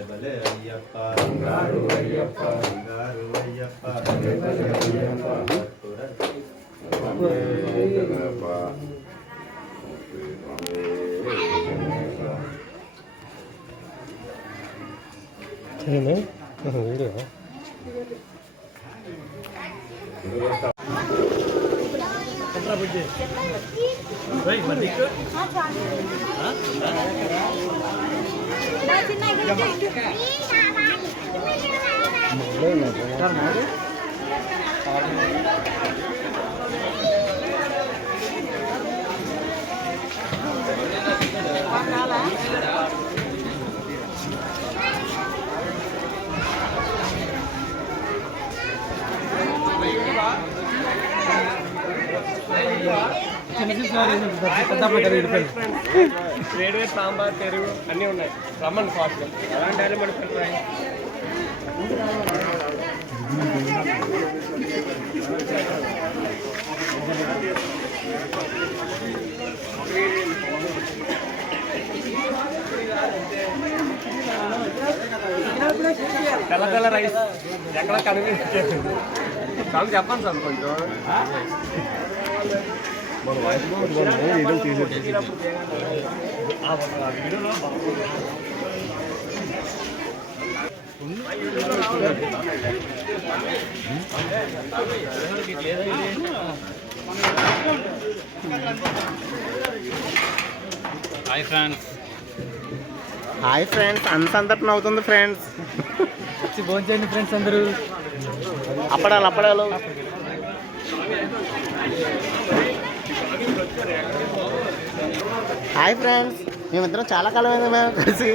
బలే అయ్యప్ప బంగారు అయ్యప్ప బంగారు అయ్యప్ప బలే అయ్యప్ప कितना बजे भाई मंदिर को Thank you. వేడి సాంబార్ పెరుగు అన్నీ ఉన్నాయి. రమ్మని ఫాస్ట్ ఎలాంటి ఎలిమెంట్ పెట్టాయి తెల్ల తెల్ల రైస్ ఎక్కడ కనిపించలేదు కానీ చెప్పండి సార్ కొంచెం. Hi friends. హాయ్ ఫ్రెండ్స్ అంత అంతటం అవుతుంది ఫ్రెండ్స్. భోంచేయండి ఫ్రెండ్స్ అందరూ. అప్పడాలు అప్పడాలు. హాయ్ ఫ్రెండ్స్ మేమిద్దరం చాలా కాలం అయింది మేము కలిసి.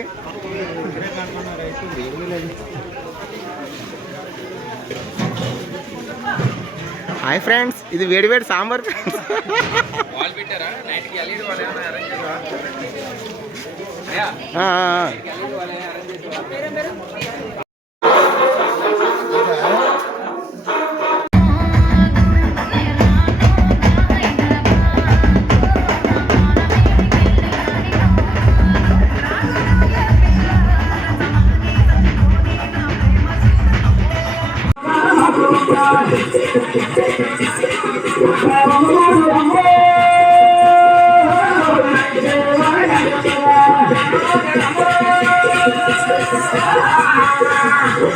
హాయ్ ఫ్రెండ్స్ ఇది వేడి వేడి సాంబార్ ఫ్రెండ్స్. పెట్టారా?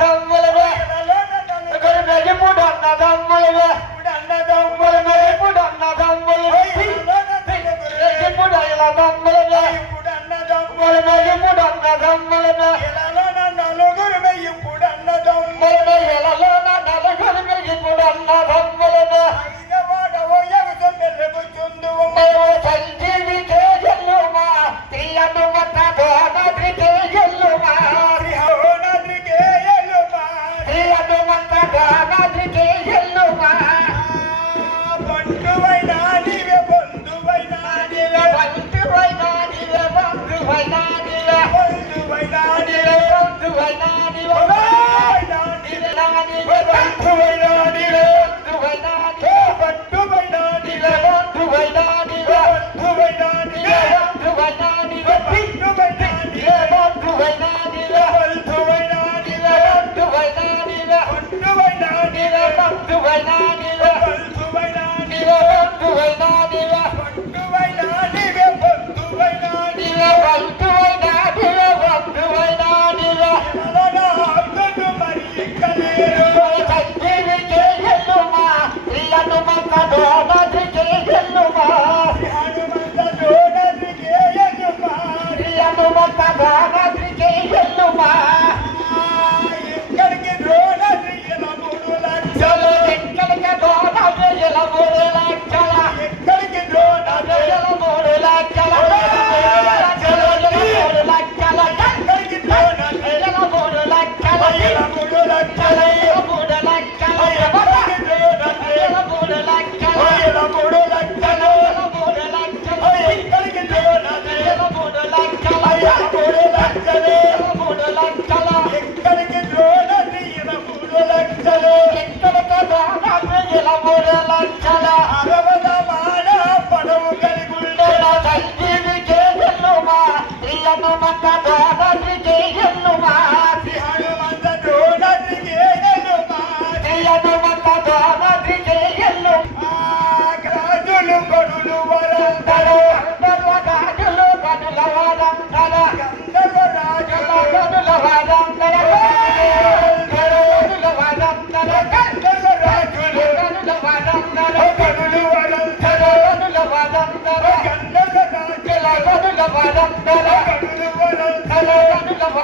I'm gonna ظلمنا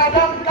Adam,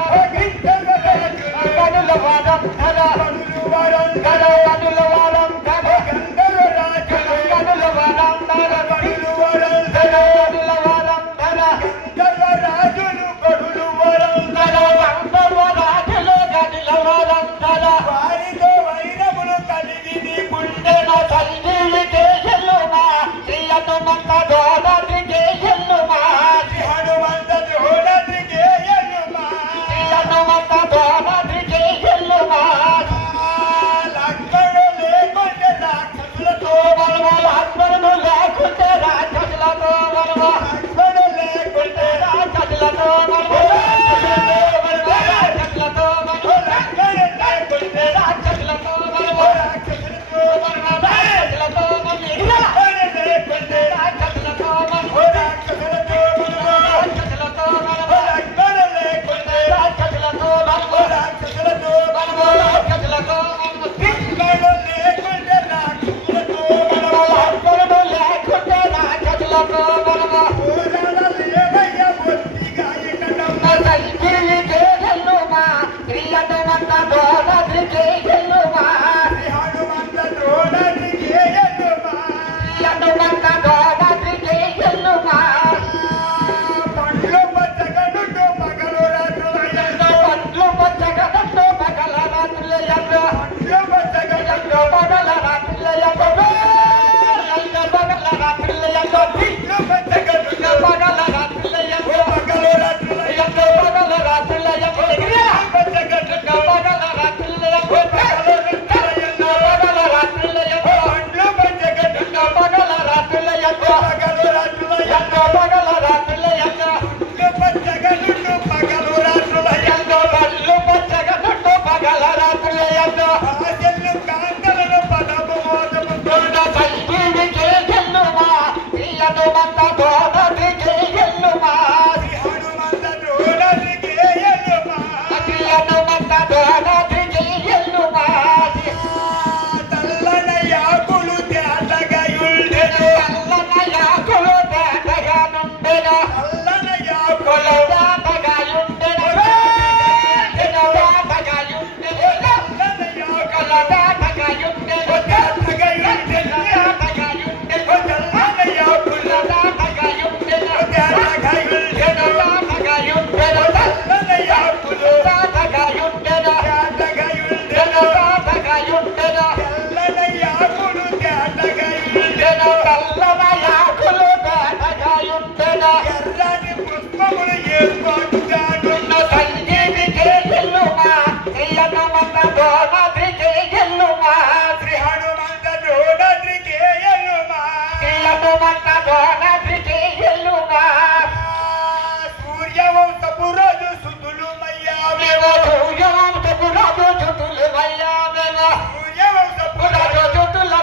చుట్టులు మయ్యా మేము సూర్యవంశపు రాజు చుట్టుల